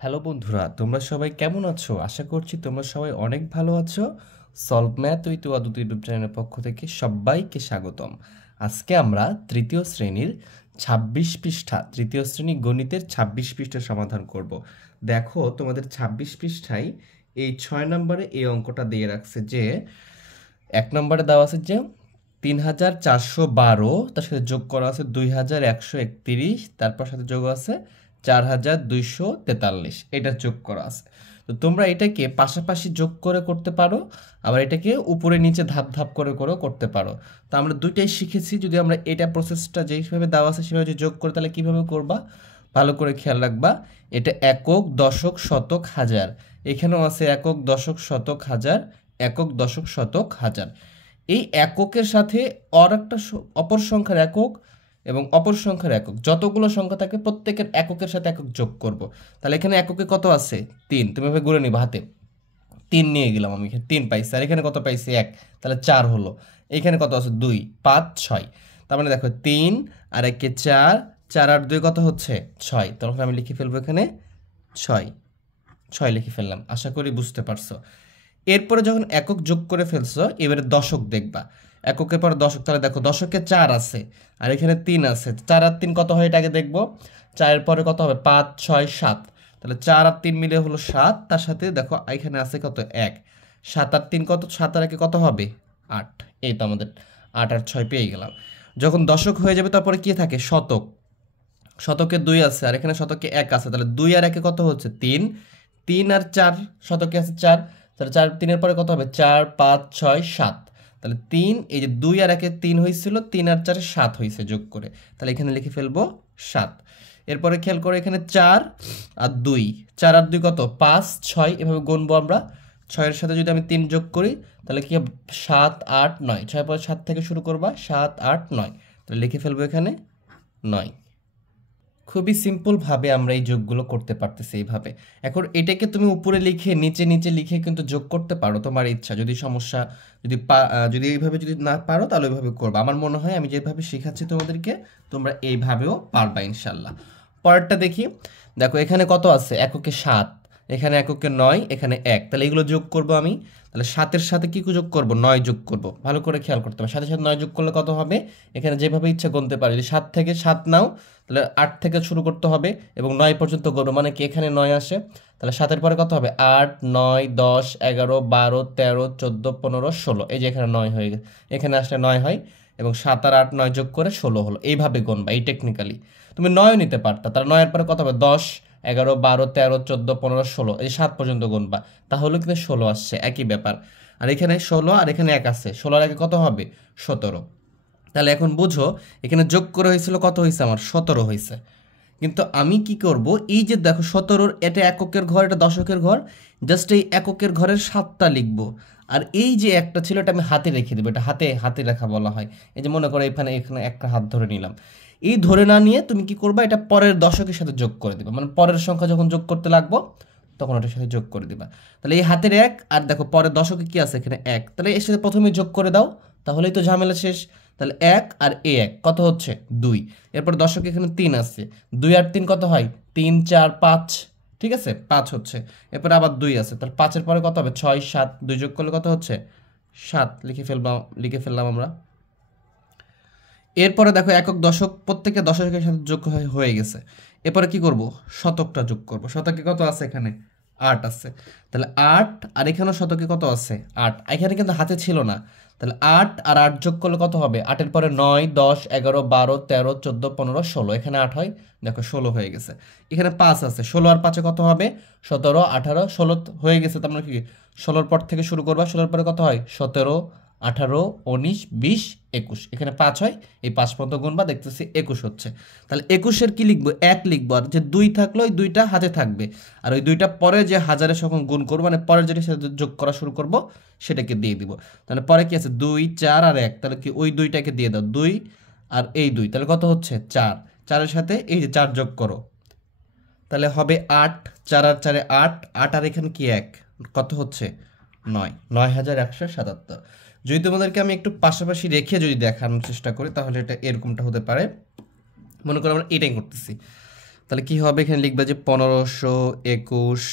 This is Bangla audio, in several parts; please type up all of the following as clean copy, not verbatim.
হ্যালো বন্ধুরা, তোমরা সবাই কেমন আছো? আশা করছি তোমরা সবাই অনেক ভালো আছো। সলভ ম্যাথ উইথ অদ্ভুত ইউটিউব চ্যানেলের পক্ষ থেকে সবাইকে স্বাগতম। আজকে আমরা তৃতীয় শ্রেণীর ২৬ পৃষ্ঠা, তৃতীয় শ্রেণী গণিতের ২৬ পৃষ্ঠা সমাধান করব। দেখো তোমাদের ২৬ পৃষ্ঠায় এই ৬ নম্বরে এই অঙ্কটা দিয়ে রাখছে যে ১ নম্বরে দেওয়া আছে যে ৩,৪১২, তার সাথে যোগ করা আছে ২,১৩১, তারপর সাথে যোগ আছে ৪,২৪৩, এটা যোগ করা আছে। তো তোমরা এটাকে পাশাপাশি যোগ করে করতে পারো, আবার এটাকে উপরে নিচে ধাপ ধাপ করে করেও করতে পারো। তো আমরা দুইটাই শিখেছি। যদি আমরা এটা প্রসেসটা যেইভাবে দেওয়া আছে সেভাবে যদি যোগ করে তাহলে কীভাবে করবা ভালো করে খেয়াল রাখবা। এটা একক, দশক, শতক, হাজার। এখানেও আছে একক, দশক, শতক, হাজার, একক, দশক, শতক, হাজার। এই এককের সাথে অপর সংখ্যার একক এবং অপর সংখ্যার একক, যতগুলো সংখ্যা থাকে প্রত্যেকের এককের সাথে একক যোগ করব। তাহলে এখানে এককে কত আছে? ৩। তুমি এভাবে গুণে নিবা হাতে। ৩ নিয়ে গেলাম আমি, এখানে ৩ পাইছি, আর এখানে কত পাইছি? ১। তাহলে ৪ হলো। এখানে কত আছে? ২, ৫, ৬। তার মানে দেখো ৩ আর ১ ৪, ৪ আর ২ কত হচ্ছে? ৬। তখন আমি লিখে ফেলবো এখানে ৬। ৬ লিখে ফেললাম। আশা করি বুঝতে পারছো। এরপরে যখন একক যোগ করে ফেলছো, এবারে দশক দেখবা। এককের পরে দশক, তাহলে দেখো দশকে ৪ আছে আর এখানে ৩ আছে। ৪ আর ৩ কত হয় এটা আগে দেখবো। ৪-এর পরে কত হবে? ৫, ৬, ৭। তাহলে ৪ আর ৩ মিলে হলো ৭। তার সাথে দেখো এখানে আছে কত? ১। ৭ আর ৩ কত? ৭ আর ১ কত হবে? ৮। এই তো আমাদের ৮ আর ৬ পেয়ে গেলাম। যখন দশক হয়ে যাবে তারপরে কি থাকে? শতক। শতকে ২ আছে আর এখানে শতকে ১ আছে। তাহলে ২ আর ১ কত হচ্ছে? ৩। ৩ আর ৪, শতকে আছে ৪। তাহলে ৪, ৩-এর পরে কত হবে? ৪, ৫, ৬, ৭। তাহলে ৩, এই যে ২ আর ১-এ ৩ হয়েছিল, ৩ আর ৪-এ ৭ হয়েছে যোগ করে। তাহলে এখানে লিখে ফেলবো ৭। এরপরে খেয়াল করে এখানে ৪ আর ২, ৪ আর ২ কত? ৫, ৬। এভাবে গুনবো আমরা। ৬-এর সাথে যদি আমি ৩ যোগ করি তাহলে কি হবে? ৭, ৮, ৯। ৬ পরে ৭ থেকে শুরু করবা। ৭, ৮, ৯। তাহলে লিখে ফেলবো এখানে ৯। খুবই সিম্পলভাবে আমরা এই যোগগুলো করতে পারতেছি এইভাবে। এখন এটাকে তুমি উপরে লিখে নিচে নিচে লিখে কিন্তু যোগ করতে পারো, তোমার ইচ্ছা। যদি সমস্যা যদি এইভাবে যদি না পারো তাহলে ওইভাবে করবে। আমার মনে হয় আমি যেভাবে শেখাচ্ছি তোমাদেরকে তোমরা এইভাবেও পারবা ইনশাল্লাহ। পরেরটা দেখি। দেখো এখানে কত আছে? এককে ৭, এখানে এককে ৯, এখানে ১। তাহলে এগুলো যোগ করব আমি। তাহলে ৭-এর সাথে কি যোগ করব? ৯ যোগ করব। ভালো করে খেয়াল করতে হবে। ৭-এর সাথে ৯ যোগ করলে কত হবে? এখানে যেভাবে ইচ্ছা গুনতে পারি। যদি ৭ থেকে ৭ নাও তাহলে ৮ থেকে শুরু করতে হবে এবং ৯ পর্যন্ত গুনবো। মানে কি এখানে ৯ আসে। তাহলে ৭-এর পরে কত হবে? ৮, ৯, ১০, ১১, ১২, ১৩, ১৪, ১৫, ১৬। এই যে এখানে ৯ হয়ে গেছে। এখানে আসলে ৯ হয় এবং ৭ আর ৮, ৯ যোগ করে ১৬ হলো। এইভাবে গুনবা, এই টেকনিক্যালি। তুমি ৯ও নিতে পারতা। তাহলে ৯-এর পরে কত হবে? ১০, ১১, ১২, ১৩, ১৪, ১৫, ১৬। এই ৭ পর্যন্ত গুনবা, তাহলে কিন্তু ১৬ আসছে। একই ব্যাপার। আর এখানে ১৬ আর এখানে ১ আছে। ১৬ আর ১ কত হবে? ১৭। তাহলে এখন বুঝো এখানে যোগ করে হয়েছিল কত হয়েছে? আমার ১৭ হয়েছে। কিন্তু আমি কি করব? এই যে দেখো ১৭-র, এটা এককের ঘর, এটা দশকের ঘর। জাস্ট এই এককের ঘরের ৭টা লিখবো। আর এই যে একটা ছিল এটা আমি হাতে রেখে দেবো। এটা হাতে হাতে রেখা বলা হয়। এই যে মনে করো এখানে এখানে একটা হাত ধরে নিলাম। এই ধরে না নিয়ে তুমি কি করবা? এটা পরের দশকের সাথে যোগ করে দিবা। মানে পরের সংখ্যা যখন যোগ করতে লাগবো তখন ওটার সাথে যোগ করে দিবা। তাহলে এই হাতের ১ আর দেখো পরের দশকে কি আছে? এখানে ১। তাহলে এর সাথে প্রথমে যোগ করে দাও, তাহলেই তো ঝামেলা শেষ। তাহলে ১ আর এ ১ কত হচ্ছে? ২। এরপর দশকে এখানে ৩ আছে। ২ আর ৩ কত হয়? ৩, ৪, ৫। ঠিক আছে, ৫ হচ্ছে। এরপর আবার ২ আছে। তাহলে ৫-এর পরে কত হবে? ৬, ৭। ২ যোগ করলে কত হচ্ছে? ৭। লিখে ফেললাম আমরা। এরপরে দেখো একক, দশক, প্রত্যেকটা দশকের সাথে যোগ হয়ে গেছে। এরপরে কি করব? শতকটা যোগ করব। শতকে কত আছে? এখানে ৮ আছে। তাহলে ৮ আর এখানেও শতকে কত আছে? ৮। এখানে কিন্তু হাতে ছিল না। তাহলে ৮ আর ৮ যোগ করলে কত হবে? ৮-এর পরে ৯, ১০, ১১, ১২, ১৩, ১৪, ১৫, ১৬। এখানে ৮ হয়। দেখো ১৬ হয়ে গেছে। এখানে ৫ আছে। ১৬ আর ৫-এ কত হবে? ১৭, ১৮, ১৬ হয়ে গেছে। তার মানে কি ১৬-র পর থেকে শুরু করবা। ১৬-র পরে কত হয়? ১৭, ১৮, ১৯, ২০, ২১। এখানে ৫ হয়। এই ৫ পর্যন্ত গুনবা, দেখতেছি ২১ হচ্ছে। তাহলে ২১-এর কি লিখবো? ১ লিখবো। আর যে ২ থাকলো ওই ২টা হাতে থাকবে। আর ওই ২টা পরে যে হাজারের যখন গুণ করবো, মানে পরের যেটার সাথে যোগ করা শুরু করব সেটাকে দিয়ে দিব। তাহলে পরে কি আছে? ২, ৪ আর ১। তাহলে কি ওই ২টাকে দিয়ে দাও। ২ আর এই ২। তাহলে কত হচ্ছে? ৪। ৪-এর সাথে এই যে ৪ যোগ করো। তাহলে হবে ৮। ৪ আর ৪-এ ৮। ৮ আর এখানে কি ১? কত হচ্ছে? ৯। ৯,১৭৭। যদি তোমাদেরকে আমি একটু পাশাপাশি রেখে যদি দেখানোর চেষ্টা করি তাহলে এটা এরকমটা হতে পারে। মনে করো আমরা এটাই করতেছি। তাহলে কি হবে, এখানে লিখবে যে 1521,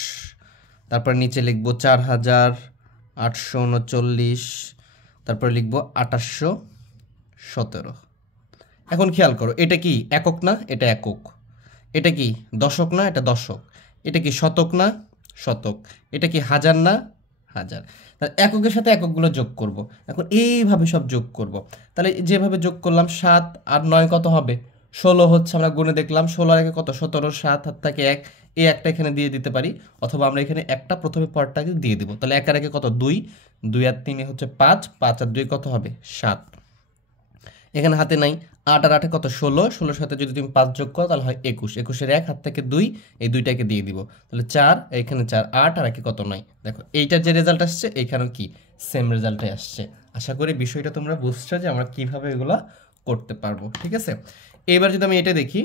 তারপর নিচে লিখবো 4839, তারপরে লিখবো 2817। এখন খেয়াল করো, এটা কি একক না, এটা একক। এটা কি দশক না, এটা দশক। এটা কি শতক না, শতক। এটা কি হাজার না, হাজার। তাহলে এককের সাথে এককগুলো যোগ করব। এখন এইভাবে সব যোগ করব। তাহলে যেভাবে যোগ করলাম 7 আর 9 কত হবে, 16 হচ্ছে। আমরা গুণে দেখলাম 16 আর 1 কত, 17, 7 হাত থেকে 1, এই একটা এখানে দিয়ে দিতে পারি, অথবা আমরা এখানে একটা প্রথমে পরটাকে দিয়ে দিব। তাহলে 1 আর 1 কত, 2, 2 আর 3 হচ্ছে 5, 5 আর 2 কত হবে, 7। এখানে হাতে নাই, 8 আর 8 কত, 16, 16 সাথে যদি তুমি 5 যোগ করো তাহলে হয় 21, 21 1 হাত থেকে 2, এই দুইটাকে দিয়ে দিব। তাহলে 4, এখানে 4, 8 আর 1 কত, 9। দেখো এইটার যে রেজাল্ট আসছে এইখানেও কি সেম রেজাল্টই আসছে। আশা করি বিষয়টা তোমরা বুঝছো যে আমরা কিভাবে এগুলা করতে পারবো। ঠিক আছে, এবার যদি আমি এটা দেখি,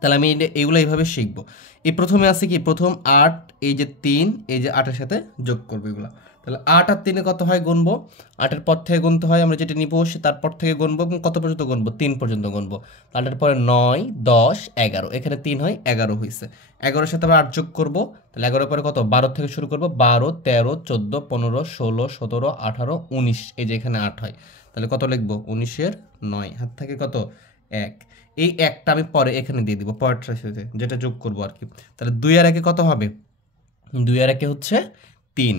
তাহলে আমি এইগুলো এইভাবে শিখবো। এই প্রথমে আছে কি, প্রথম 8, এই যে 3, এই যে 8 এর সাথে যোগ করবো এগুলো। তাহলে 8 আর 3 কত হয় গুনবো, 8 এর পর থেকে গুনতে হয়, আমরা যেটা নিব সে তারপর থেকে গুনবো, এবং কত পর্যন্ত গুনবো, 3 পর্যন্ত গুনবো। 8 এর পরে 9, 10, 11, এখানে 3 হয় 11 হয়েছে। 11 সাথে আবার 8 যোগ করবো, তাহলে 11 পরে কত, 12 থেকে শুরু করবো, 12, 13, 14, 15, 16, 17, 18, 19, এই যে এখানে 8 হয়। তাহলে কত লিখবো, 19 এর 9 হাত থেকে কত, 1। এই একটা আমি পরে এখানে দিয়ে দিব, পরেরটার সাথে যেটা যোগ করবো আর কি। তাহলে 2 আর 1 কত হবে, 2 আর 1 হচ্ছে 3,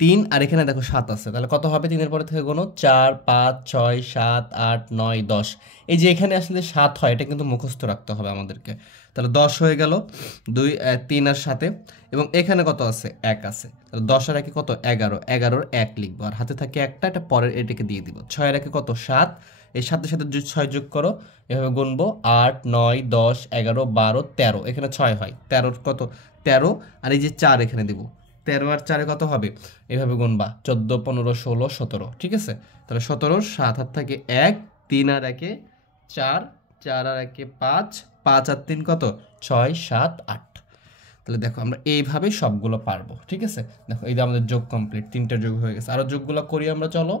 3 আর এখানে দেখো 7 আছে, তাহলে কত হবে, 3 এর পরে থেকে গোনো, 4, 5, 6, 7, 8, 9, 10। এই যে এখানে আসলে 7 হয়, এটা কিন্তু মুখস্থ রাখতে হবে আমাদেরকে। তাহলে 10 হয়ে গেল, 2, 3 আর 7, এবং এখানে কত আছে, 1 আছে। তাহলে 10 আর 1 কত, 11, 11 1 লিখবো, আর হাতে থাকে একটা, এটা পরের এটাকে দিয়ে দিব। 6 আর 1 কত, 7, এই 7 সাথে 6 যোগ করো, এভাবে গুনবো, 8, 9, 10, 11, 12, 13, এখানে 6 হয়, 13 কত, 13, আর এই যে 4 এখানে দিব, 13 আর 4 কত হবে, এভাবে গুনবা, 14, 15, 16, 17। ঠিক আছে, তাহলে 17, 7 হাত থেকে 1, 3 আর 1 4, 4 আর 1 5, 5 আর 3 কত, 6, 7, 8। তাহলে দেখো আমরা এইভাবে সবগুলো পারবো। ঠিক আছে, দেখো এই যে আমাদের যোগ কমপ্লিট, 3টা যোগ হয়ে গেছে। আরো যোগগুলো করি আমরা, চলো।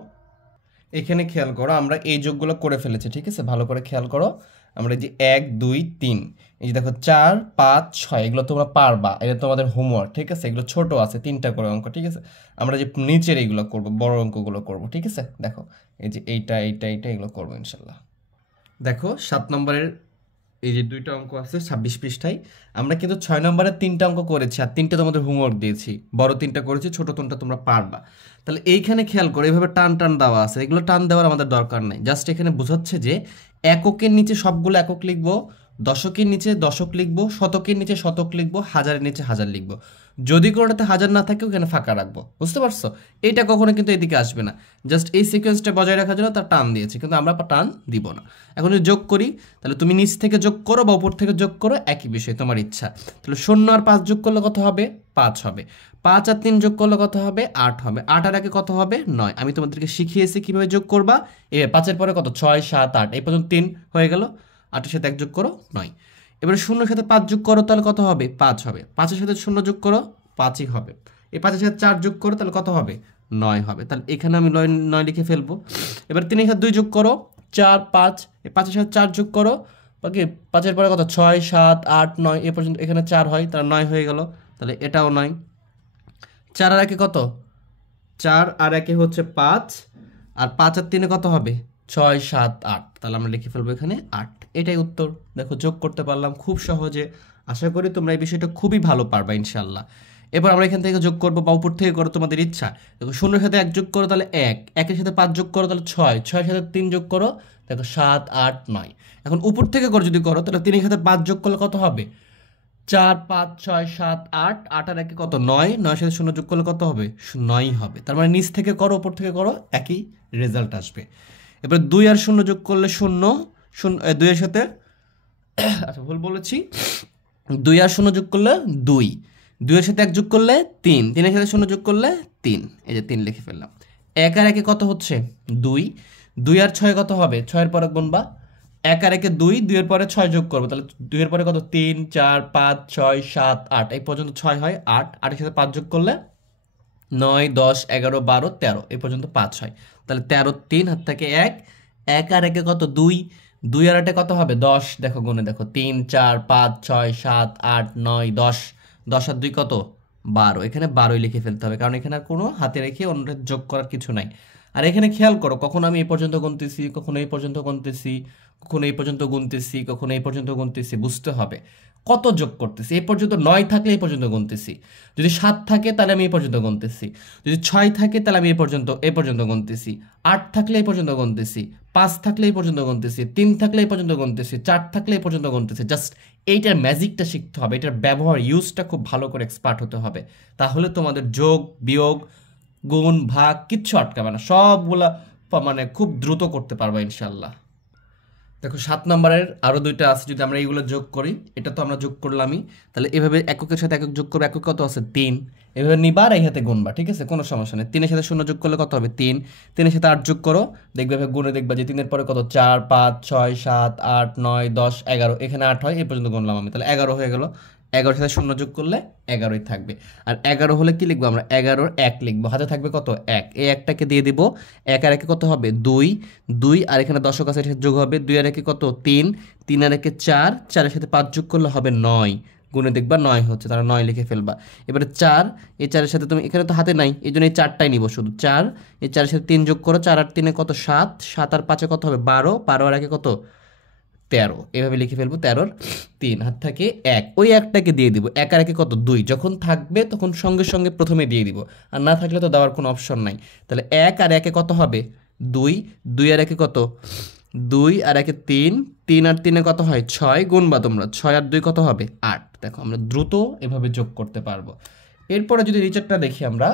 এখানে খেয়াল করো, আমরা এই যোগগুলো করে ফেলেছি। ঠিক আছে, ভালো করে খেয়াল করো, আমরা যে 1, 2, 3, এই যে দেখো 4, 5, 6, এগুলো তোমরা পারবা, এটা তোমাদের হোমওয়ার্ক। ঠিক আছে, এগুলো ছোট আছে, 3টা করে অঙ্ক। ঠিক আছে, আমরা যে নিচের এইগুলো করবো, বড় অঙ্কগুলো করবো। ঠিক আছে, দেখো এই যে এইটা এইটা এইটা এগুলো করবো ইনশাল্লাহ। দেখো 7 নম্বরের এই যে 2টা অঙ্ক আছে 26 পৃষ্ঠায়, আমরা কিন্তু 6 নম্বরের 3টা অঙ্ক করেছি, আর 3টা তোমাদের হোমওয়ার্ক দিয়েছি। বড় 3টা করেছি, ছোট 3টা তোমরা পারবা। তাহলে এইখানে খেয়াল করো, এইভাবে টান টান দেওয়া আছে, এগুলো টান দেওয়ার আমাদের দরকার নাই। জাস্ট এখানে বোঝাচ্ছে যে এককের নিচে সবগুলো একক লিখবো, দশকের নিচে দশক লিখবো, শতকের নিচে শতক লিখবো, হাজারের নিচে হাজার লিখবো। যদি কোনোটাতে হাজার না থাকে ওখানে ফাঁকা রাখবো। বুঝতে পারছো, এইটা কখনো কিন্তু এদিকে আসবে না। জাস্ট এই সিকোয়েন্সটা বজায় রাখার জন্য তার টান দিয়েছে, কিন্তু আমরা টান দিব না। এখন যদি যোগ করি, তাহলে তুমি নিচ থেকে যোগ করো বা উপর থেকে যোগ করো, একই বিষয়, তোমার ইচ্ছা। তাহলে 0 আর 5 যোগ করলে কত হবে, 5 হবে। 5 আর 3 যোগ করলে কত হবে, 8 হবে। 8 আর 1 কত হবে, 9। আমি তোমাদেরকে শিখিয়েছি কিভাবে যোগ করবা। এবার 5 এর পরে কত, 6, 7, 8, এই পর্যন্ত 3 হয়ে গেল। 8 এর সাথে 1 যোগ করো, 9। এবারে 0 এর সাথে 5 যোগ করো, তাহলে কত হবে, 5 হবে। 5 এর সাথে 0 যোগ করো, 5ই হবে। এই 5 এর সাথে 4 যোগ করো, তাহলে কত হবে, 9 হবে। তাহলে এখানে আমি 9 লিখে ফেলবো। এবার 3 এর সাথে 2 যোগ করো, 4, 5, এই 5 এর সাথে 4 যোগ করো, বাকি 5 এর পরে কত, 6, 7, 8, 9, এ পর্যন্ত এখানে 4 হয়, তাহলে 9 হয়ে গেল। তাহলে এটাও 9। 4 আর 1 কত, 4 আর 1 হচ্ছে 5, আর 5 আর 3 কত হবে, 6, 7, 8। তাহলে আমরা লিখে ফেলবো এখানে 8। এটাই উত্তর। দেখো যোগ করতে পারলাম খুব সহজে। আশা করি তোমরা এই বিষয়টা খুবই ভালো পারবা ইনশাল্লাহ। এবার আমরা এখান থেকে যোগ করবো বা উপর থেকে করো, তোমাদের ইচ্ছা। দেখো 0 সাথে 1 যোগ করো, তাহলে 1, 1 এর সাথে 5 যোগ করো, তাহলে 6, 6 এর সাথে 3 যোগ করো, দেখো 7, 8, 9। এখন উপর থেকে করো, যদি করো তাহলে 3 এর সাথে 5 যোগ করলে কত হবে, 4, 5, 6, 7, 8, 8 আর 1 কত, 9, 9 সাথে 0 যোগ করলে কত হবে, 9 হবে। তার মানে নিচ থেকে করো উপর থেকে করো, একই রেজাল্ট আসবে। এবার 2 আর 0 যোগ করলে 0, 2 এর সাথে আচ্ছা ভুল বলেছি, 2 আর 0 যোগ করলে 2, 2 এর সাথে 1 যোগ করলে 3, 3 এর সাথে 0 যোগ করলে 3, এই যে 3 লিখে ফেললাম। 1 আর 1 কত হচ্ছে, 2, 2 আর 6 কত হবে, 6 এর পরে গুনবা, 1 আর 1 2, 2 এর পরে 6 যোগ করবো, তাহলে 2 এর পরে কত, 3, 4, 5, 6, 7, 8, এই পর্যন্ত 6 হয়, 8, 8 এর সাথে 5 যোগ করলে 9, 10, 11, 12, 13, এই পর্যন্ত 5 হয়। তাহলে 13, 3 হাত থেকে 1, 1 আর 1 কত, 2, 2 আর 8 কত হবে 10, দেখো গুণে দেখো 3 4 5 6 7 8 9 10, 10 আর 2 কত 12, এখানে 12ই লিখে ফেলতে হবে, কারণ এখানে আর কোনো হাতে রেখে অন্য যোগ করার কিছু নাই। আর এখানে খেয়াল করো, কখনো আমি এই পর্যন্ত গুনতেছি, কখনো এই পর্যন্ত গুনতেছি, কখনো এই পর্যন্ত গুনতেছি, কখনো এই পর্যন্ত গুনতেছি, বুঝতে হবে কত যোগ করতেছি। এই পর্যন্ত 9 থাকলে এই পর্যন্ত গুনতেছি, যদি 7 থাকে তাহলে আমি এই পর্যন্ত গুনতেছি, যদি 6 থাকে তাহলে আমি এই পর্যন্ত গুনতেছি, 8 থাকলে এই পর্যন্ত গুনতেছি, 5 থাকলে এই পর্যন্ত গুনতেছি, 3 থাকলে এই পর্যন্ত গুনতেছি, 4 থাকলে এই পর্যন্ত গুনতেছি। জাস্ট এইটার ম্যাজিকটা শিখতে হবে, এটার ব্যবহার ইউজটা খুব ভালো করে এক্সপার্ট হতে হবে, তাহলে তোমাদের যোগ বিয়োগ গুণ ভাগ কিচ্ছু আটকাবে না, সবগুলা মানে খুব দ্রুত করতে পারবা ইনশাল্লাহ। দেখো 7 নম্বরের আরো দুইটা আছে, যদি আমরা এইগুলো যোগ করি, এটা তো আমরা যোগ করলামই, তাহলে এভাবে এককের সাথে একক যোগ করবো, একক কত আছে 3, এভাবে নিবা আর এই হাতে গুনবা, ঠিক আছে, কোনো সমস্যা নেই। 3 এর সাথে 0 যোগ করলে কত হবে 3, 3 এর সাথে 8 যোগ করো, দেখবে এভাবে গুনে দেখবা যে 3 এর পরে কত 4 5 6 7 8 9 10 11, এখানে 8 হয়, এই পর্যন্ত গুনলাম আমি, তাহলে 11 হয়ে গেল। 11 সাথে 0 যোগ করলে 11ই থাকবে। আর 11 হলে কি লিখবো আমরা, 11-র 1 লিখবো, হাতে থাকবে কত 1, এই একটাকে দিয়ে দিব, 1 আর 1 কত হবে 2, 2 আর এখানে দশক আছে, এটা যোগ হবে, 2 আর 1 কত 3, 3 আর 1 4, 4 এর সাথে 5 যোগ করলে হবে 9, গুণে দেখবা 9 হচ্ছে, তারা 9 লিখে ফেলবা। এবারে 4, এই 4 এর সাথে তুমি এখানে তো হাতে নাই, এই জন্য এই 4টাই নিব শুধু 4, এই 4 এর সাথে 3 যোগ করো, 4 আর 3 কত 7, 7 আর 5 কত হবে 12, 12 আর 1 কত 13, এভাবে লিখে ফেলবো, 13-র 3 হাত থাকে 1, ওই একটাকে দিয়ে দিব, 1 আর 1 কত 2, যখন থাকবে তখন সঙ্গে সঙ্গে প্রথমে দিয়ে দিব, আর না থাকলে তো দেওয়ার কোনো অপশন নাই। তাহলে 1 আর 1 কত হবে 2, 2 আর 1 কত 2 আর 1 3, 3 আর 3 কত হয় 6, গুনবা তোমরা, 6 আর 2 কত হবে 8। দেখো আমরা দ্রুত এভাবে যোগ করতে পারবো। এরপরে যদি নিচেরটা দেখি, আমরা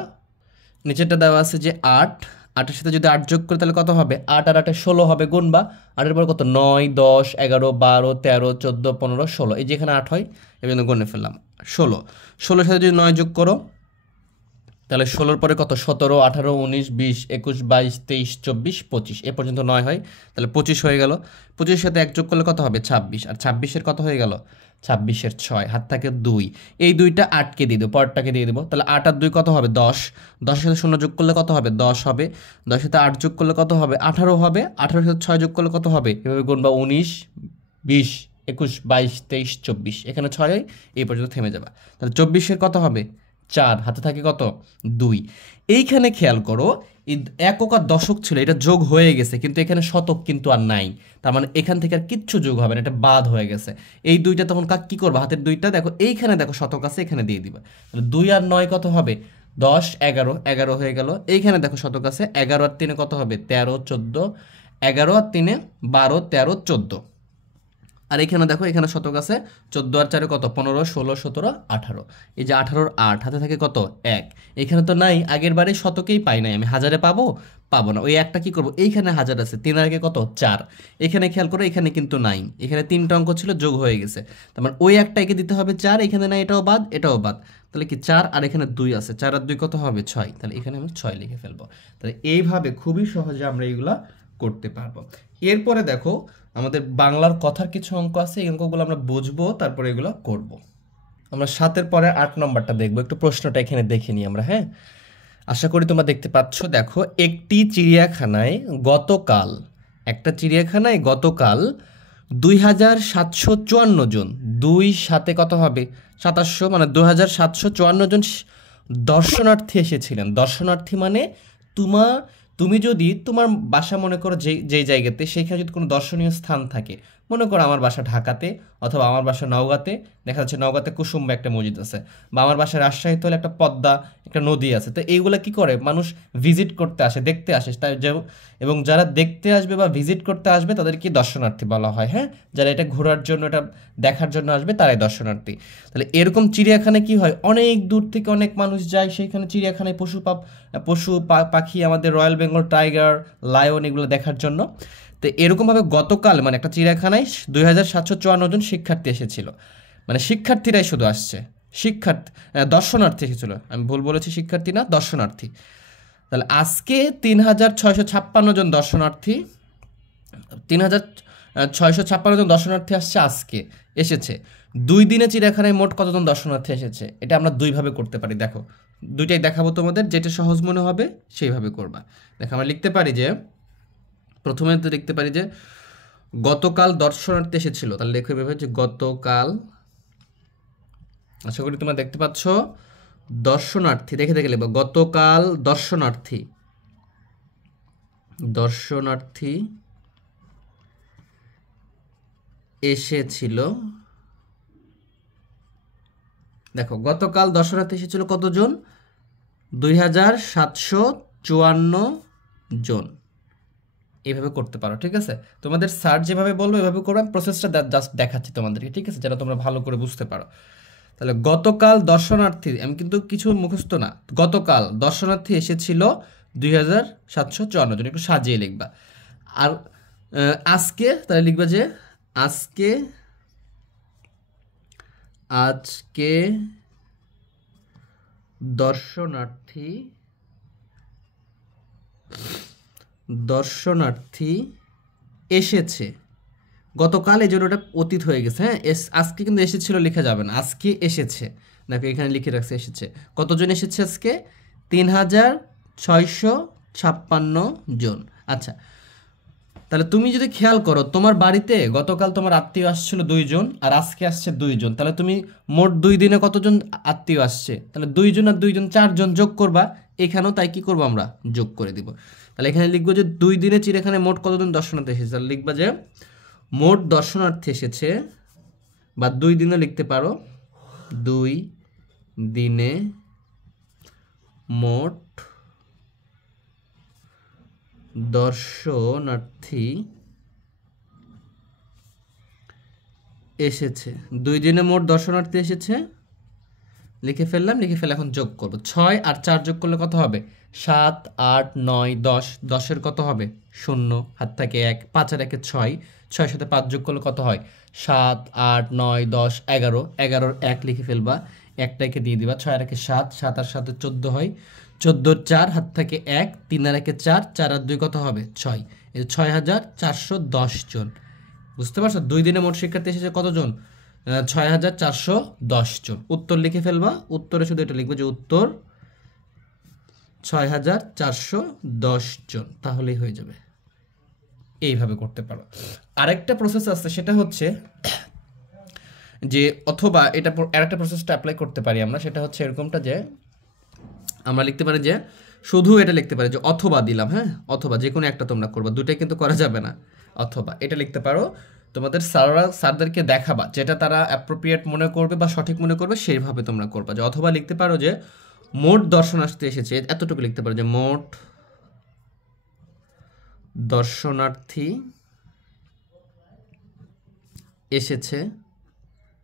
নিচেরটা দেওয়া আছে যে 8, 8-এর সাথে যদি 8 যোগ করে তাহলে কত হবে 8 আর 8 16 হবে, গুনবা, 8-এর পর কত 9 10 11 12 13 14 15 16, এই যে এখানে 8 হয়, এই জন্য গুনে ফেললাম 16, 16-এর সাথে যদি 9 যোগ করো তাহলে 16-র পরে কত 17 18 19 20 21 22 23 24 25, এ পর্যন্ত 9 হয়, তাহলে 25 হয়ে গেল। 25-এর সাথে 1 যোগ করলে কত হবে 26, আর 26-এর কত হয়ে গেল 26-এর 6, হাত থাকে 2, এই 2টা 8কে দিয়ে দেবো, পরেরটাকে দিয়ে দেবো, তাহলে 8 আর 2 কত হবে 10, 10-এর সাথে 0 যোগ করলে কত হবে 10 হবে, 10-এর সাথে 8 যোগ করলে কত হবে 18 হবে, 18-এর সাথে 6 যোগ করলে কত হবে, এভাবে গুনবা 19 20 21 22 23 24, এখানে 6 হয়, এই পর্যন্ত থেমে যাবা। তাহলে 24-এর কত হবে 4, হাতে থাকে কত 2। এইখানে খেয়াল করো, এই একক আর দশক ছিল, এটা যোগ হয়ে গেছে, কিন্তু এখানে শতক কিন্তু আর নাই, তার মানে এখান থেকে আর কিচ্ছু যোগ হবে না, এটা বাদ হয়ে গেছে। এই 2টা তখন কি করবা, হাতের 2টা দেখো এইখানে দেখো শতক আছে, এখানে দিয়ে দিবা, তাহলে 2 আর 9 কত হবে 10 11, 11 হয়ে গেল। এইখানে দেখো শতক আছে, 11 আর 3 কত হবে 13 14, 11 আর 3 12 13 14, আর এখানে দেখো এখানে শতক আছে, 14 আর 4 কত 15 16 17 18, এই যে 18-র 8, হাতে থাকে কত 1, এখানে তো নাই, আগের বারে শতকেই পাই নাই আমি, হাজারে পাবো পাবো না, ওই একটা কি করব, এইখানে হাজার আছে, 3 আর 1 কত 4, এখানে খেয়াল করো এখানে কিন্তু নাই, এখানে 3টা অঙ্ক ছিল যোগ হয়ে গেছে, তার মানে ওই একটা একে দিতে হবে 4, এখানে নাই, এটাও বাদ এটাও বাদ, তাহলে কি 4 আর এখানে 2 আছে, 4 আর 2 কত হবে 6, তাহলে এখানে আমি 6 লিখে ফেলবো। তাহলে এইভাবে খুবই সহজে আমরা এইগুলা করতে পারবো। এরপরে দেখো আমাদের বাংলার কথার কিছু অঙ্ক আছে, এই অঙ্কগুলো আমরা বুঝবো, তারপরে এগুলো করব। আমরা 7-এর পরে 8 নম্বরটা দেখবো, একটু প্রশ্নটা এখানে দেখে নিই আমরা, হ্যাঁ, আশা করি তোমরা দেখতে পাচ্ছ। দেখো একটা চিড়িয়াখানায় গতকাল 2754 জন, 2 সাথে কত হবে 2700, মানে 2754 জন দর্শনার্থী এসেছিলেন। দর্শনার্থী মানে তুমি যদি তোমার বাসা মনে করো যেই জায়গাতে, সেখানে যদি কোনো দর্শনীয় স্থান থাকে, মনে করো আমার বাসা ঢাকাতে অথবা আমার বাসা নওগাঁতে, দেখা যাচ্ছে নওগাঁতে কুসুম্বা একটা মসজিদ আছে, বা আমার বাসা রাজশাহীতে হলে একটা পদ্মা একটা নদী আছে, তো এইগুলো কি করে মানুষ ভিজিট করতে আসে, দেখতে আসে, এবং যারা দেখতে আসবে বা ভিজিট করতে আসবে তাদেরকে দর্শনার্থী বলা হয়, হ্যাঁ, যারা এটা ঘোরার জন্য এটা দেখার জন্য আসবে তারাই দর্শনার্থী। তাহলে এরকম চিড়িয়াখানায় কি হয়, অনেক দূর থেকে অনেক মানুষ যায় সেইখানে, চিড়িয়াখানায় পশু পাখি, আমাদের রয়্যাল বেঙ্গল টাইগার, লায়ন, এগুলো দেখার জন্য। তো এরকমভাবে গতকাল মানে একটা চিড়িয়াখানায় 2754 জন শিক্ষার্থী এসেছিল, মানে শিক্ষার্থীরাই শুধু আসছে, দর্শনার্থী এসেছিল, আমি ভুল বলেছি, শিক্ষার্থী না দর্শনার্থী। তাহলে আজকে 3656 জন দর্শনার্থী, 3656 জন দর্শনার্থী আসছে, আজকে এসেছে। 2 দিনে চিড়িয়াখানায় মোট কতজন দর্শনার্থী এসেছে, এটা আমরা 2ভাবে করতে পারি। দেখো 2টাই দেখাবো তোমাদের, যেটা সহজ মনে হবে সেইভাবে করবা। দেখো আমরা লিখতে পারি যে, প্রথমে তো লিখতে পারি যে গতকাল দর্শনার্থী এসেছিল, তাহলে লেখো এভাবে যে গতকাল, আশা করি তোমরা দেখতে পাচ্ছ, দর্শনার্থী দেখে দেখে লিখবো, গতকাল দর্শনার্থী, দর্শনার্থী এসেছিল। দেখো গতকাল দর্শনার্থী এসেছিল কতজন? 2754 জন। এইভাবে করতে পারো, ঠিক আছে? তোমাদের স্যার যেভাবে বলবো এভাবে করবে, আমি প্রসেসটা জাস্ট দেখাচ্ছি তোমাদেরকে, ঠিক আছে, যেন তোমরা ভালো করে বুঝতে পারো। তাহলে গতকাল দর্শনার্থী, আমি কিন্তু কিছু মুখস্থ না, গতকাল দর্শনার্থী এসেছিল 2754 জন, একটু সাজিয়ে লিখবা। আর আজকে তাহলে লিখবা যে আজকে, আজকে দর্শনার্থী, দর্শনার্থী এসেছে। গতকাল এই জন্য ওটা অতীত হয়ে গেছে, হ্যাঁ। আজকে কিন্তু এসেছিল লেখা যাবে না, আজকে এসেছে, দেখো এখানে লিখে রাখছে এসেছে। কতজন এসেছে আজকে? 3656 জন। আচ্ছা, তাহলে তুমি যদি খেয়াল করো তোমার বাড়িতে গতকাল তোমার আত্মীয় আসছিল 2 জন, আর আজকে আসছে 2 জন, তাহলে তুমি মোট 2 দিনে কতজন আত্মীয় আসছে? তাহলে 2 জন আর 2 জন 4 জন যোগ করবা। এখানেও তাই কি করবো আমরা? যোগ করে দিব। তাহলে এখানে লিখবো যে 2 দিনে চিড়িয়াখানায় মোট কতজন দর্শনার্থী এসেছে, তাহলে লিখবা যে মোট দর্শনার্থী এসেছে, বা 2 দিনে লিখতে পারো, 2 দিনে মোট দর্শনার্থী এসেছে। 2 দিনে মোট দর্শনার্থী এসেছে, লিখে ফেললাম। লিখে ফেলে এখন যোগ করবো। 6 আর 4 যোগ করলে কত হবে? 7, 8, 9, 10। 10-এর কত হবে? 0, হাত থেকে 1, 5 আর 1 6, 6 সাথে 5 যোগ করলে কত হয়? 7, 8, 9, 10, 11। 11-র 1 লিখে ফেলবা, একটাকে দিয়ে দিবা। 6 আর 1 7, 7 আর 7 14 হয়। 14-র 4, হাত থেকে 1, 3 আর 1 4, 4 আর 2 কত হবে? 6। এই 6410 জন। বুঝতে পারছো? 2 দিনে মোট শিক্ষার্থী এসেছে কতজন? 6410 জন। উত্তর লিখে ফেলবা। উত্তরে শুধু এটা লিখবে যে উত্তর 6410 জন, তাহলেই হয়ে যাবে। এইভাবে করতে পারো। আরেকটা প্রসেস আছে, সেটা হচ্ছে যে অথবা এটা আরেকটা প্রসেসটা অ্যাপ্লাই করতে পারি আমরা, সেটা হচ্ছে এরকমটা যে আমরা লিখতে পারি যে শুধু এটা লিখতে পারি যে অথবা দিলাম, হ্যাঁ, অথবা যে কোনো একটা তোমরা করবা, দুটাই কিন্তু করা যাবে না। অথবা এটা লিখতে পারো, তোমাদের স্যারদেরকে দেখাবা যেটা তারা অ্যাপ্রোপ্রিয়েট মনে করবে বা সঠিক মনে করবে, সেইভাবে তোমরা করবা। যে অথবা লিখতে পারো যে মোট দর্শনার্থী এসেছে, এতটুকু লিখতে পারো যে মোট দর্শনার্থী এসেছে,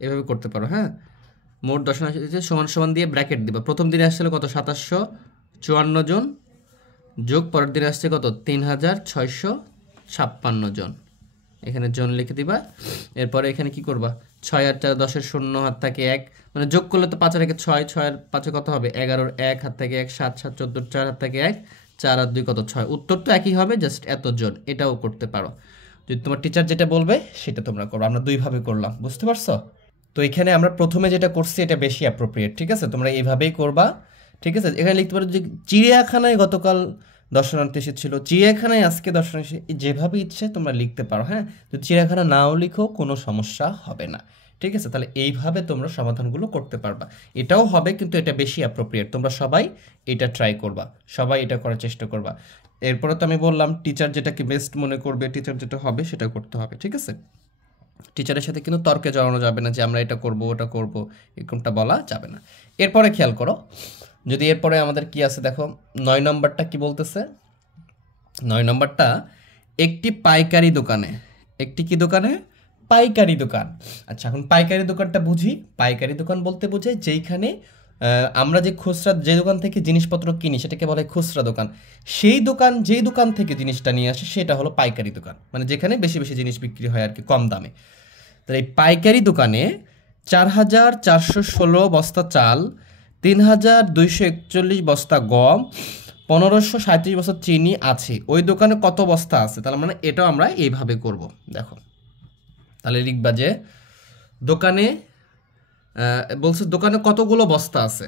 এভাবে করতে পারো, হ্যাঁ। মোট দর্শনার্থী এসেছে সমান সমান দিয়ে ব্র্যাকেট দিবা। প্রথম দিনে আসছিল কত? 2754 জন, যোগ পরের দিনে আসছে কত? 3656 জন। এখানে জন লিখে দিবা। এরপরে এখানে কি করবা? 6 আর 4 10-এর 0, হাত থেকে 1, মানে যোগ করলে তো 5 আর 1 6, 6 আর 5 কত হবে? 11-র 1, হাত থেকে 1 7, 7 14 4, হাত থেকে 1 4 আর 2 কত? 6। উত্তর তো একই হবে, জাস্ট এত জন। এটাও করতে পারো, যদি তোমার টিচার যেটা বলবে সেটা তোমরা করো। আমরা দুইভাবে করলাম, বুঝতে পারছো? তো এখানে আমরা প্রথমে যেটা করছি এটা বেশি অ্যাপ্রোপ্রিয়েট, ঠিক আছে? তোমরা এইভাবেই করবা, ঠিক আছে? এখানে লিখতে পারো যে চিড়িয়াখানায় গতকাল দর্শনার্থী এসেছিল, চিড়িয়াখানায় আজকে দর্শনার্থী, যেভাবে ইচ্ছে তোমরা লিখতে পারো, হ্যাঁ। যদি চিড়িয়াখানা নাও লিখো কোনো সমস্যা হবে না, ঠিক আছে? তাহলে এইভাবে তোমরা সমাধানগুলো করতে পারবা। এটাও হবে, কিন্তু এটা বেশি অ্যাপ্রোপ্রিয়েট। তোমরা সবাই এটা ট্রাই করবা, সবাই এটা করার চেষ্টা করবা। এরপরে তো আমি বললাম টিচার যেটাকে বেস্ট মনে করবে, টিচার যেটা হবে সেটা করতে হবে, ঠিক আছে? টিচারের সাথে কিন্তু তর্কে জড়ানো যাবে না যে আমরা এটা করব ওটা করব, এরকমটা বলা যাবে না। এরপরে খেয়াল করো, যদি এরপরে আমাদের কি আছে দেখো, 9 নম্বরটা কি বলতেছে? 9 নম্বরটা, একটি পাইকারি দোকানে, একটি কি দোকানে? পাইকারি দোকান। আচ্ছা, এখন পাইকারি দোকানটা বুঝি। পাইকারি দোকান বলতে বোঝায় যেইখানে আমরা যে খুচরা, যে দোকান থেকে জিনিসপত্র কিনি সেটাকে বলে খুচরা দোকান। সেই দোকান, যেই দোকান থেকে জিনিসটা নিয়ে আসে সেটা হলো পাইকারি দোকান, মানে যেখানে বেশি বেশি জিনিস বিক্রি হয় আর কি, কম দামে। তাহলে এই পাইকারি দোকানে 4416 বস্তা চাল, 3241 বস্তা গম, 1537 বস্তা চিনি আছে। ওই দোকানে কত বস্তা আছে? তাহলে মানে এটাও আমরা এইভাবে করব। দেখো, তাহলে লিখবা যে দোকানে বলছে দোকানে কতগুলো বস্তা আছে,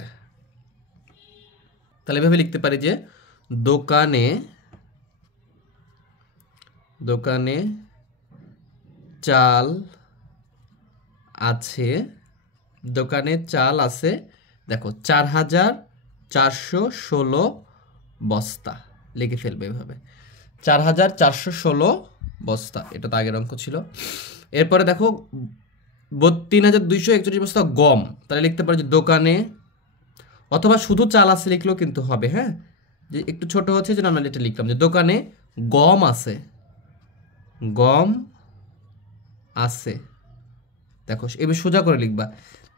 তাহলে এভাবে লিখতে পারি যে দোকানে চাল আছে, দোকানে চাল আছে, দেখো 4416 বস্তা লিখে ফেলবে এভাবে, 4416 বস্তা, এটা তো আগের অঙ্ক ছিল। এরপরে দেখো 3241 বস্তা গম, তাহলে লিখতে পারো যে দোকানে, অথবা শুধু চাল আছে লিখলেও কিন্তু হবে, হ্যাঁ, যে একটু ছোট হচ্ছে যে আমরা এটা লিখলাম যে দোকানে গম আছে, গম আছে, দেখো এবার সোজা করে লিখবা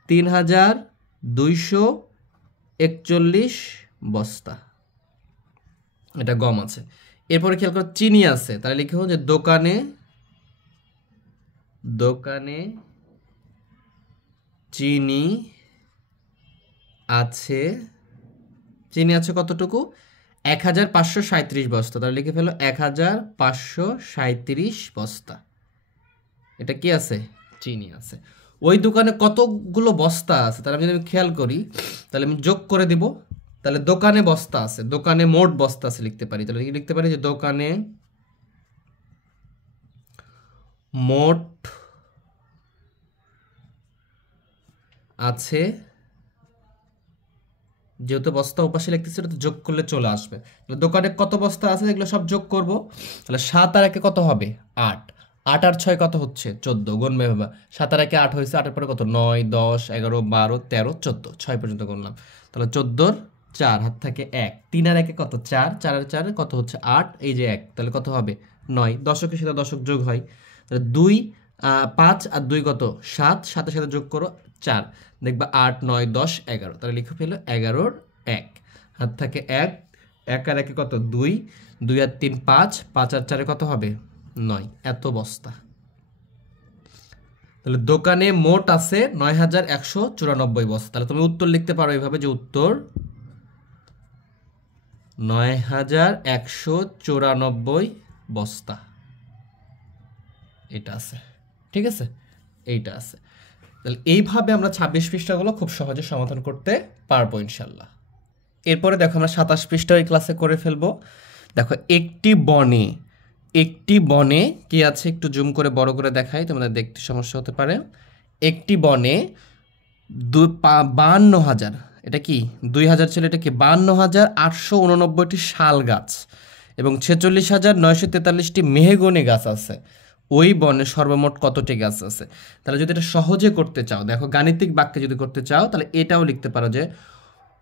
3241 বস্তা, এটা গম আছে। এরপরে খেয়াল করো চিনি আছে, তাহলে লিখে যে দোকানে, দোকানে চিনি আছে, চিনি আছে কতটুকু, 1537 বস্তা, তাহলে লিখে ফেলো 1537 বস্তা, এটা কি আছে, চিনি আছে। ওই দোকানে কতগুলো বস্তা আছে, তাহলে আমি যদি খেয়াল করি তাহলে আমি যোগ করে দিব, তাহলে দোকানে বস্তা আছে, দোকানে মোট বস্তা আছে লিখতে পারি, তাহলে লিখতে পারি যে দোকানে মোট আছে, যেহেতু বস্তা উপাশে লিখতেছি এটা তো যোগ করলে চলে আসবে, তাহলে দোকানে কত বস্তা আছে এগুলো সব যোগ করব, তাহলে 7 আর 1 কত হবে 8, 8 আর 6 কত হচ্ছে 14, গুনবে বাবা, 7 আর 1 8 হয়েছে, 8 এর পরে কত 9 10 11 12 13 14, 6 পর্যন্ত গুনলাম, তাহলে 14 এর 4 হাত থাকে 1, 3 আর 1 কত 4, 4 আর 4 কত হচ্ছে 8, এই যে 1, তাহলে কত হবে 9, দশকের সাথে দশক যোগ হয়, তাহলে 2 5 আর 2 কত 7, 7 এর সাথে যোগ করো 4, দেখবা 8 9 10 11, তাহলে লিখে ফেলো 11 1, হাত থাকে 1, 1 আর 1 কত 2, 2 আর 3 5, 5 আর 4 কত হবে 9, এত বস্তা। তাহলে দোকানে মোট আছে 9194 বস্তা, তাহলে তুমি উত্তর লিখতে পারো এইভাবে যে উত্তর 9194 বস্তা, এটা আছে, ঠিক আছে, এইটা আছে। তাহলে এইভাবে আমরা 26 পৃষ্ঠাগুলো খুব সহজে সমাধান করতে পারবো ইনশাল্লাহ। এরপরে দেখো আমরা 27 পৃষ্ঠা এই ক্লাসে করে ফেলবো। দেখো একটি বনে, একটি বনে কি আছে, একটু জুম করে বড় করে দেখাই, তোমাদের দেখতে সমস্যা হতে পারে। একটি বনে 52,000, এটা কি 2000 ছিল, এটা কি 52,889টি শাল গাছ এবং 46,943টি মেহগনি গাছ আছে, ওই বনে সর্বমোট কতটি গাছ আছে। তাহলে যদি এটা সহজে করতে চাও, দেখো গাণিতিক বাক্যে যদি করতে চাও তাহলে এটাও লিখতে পারো যে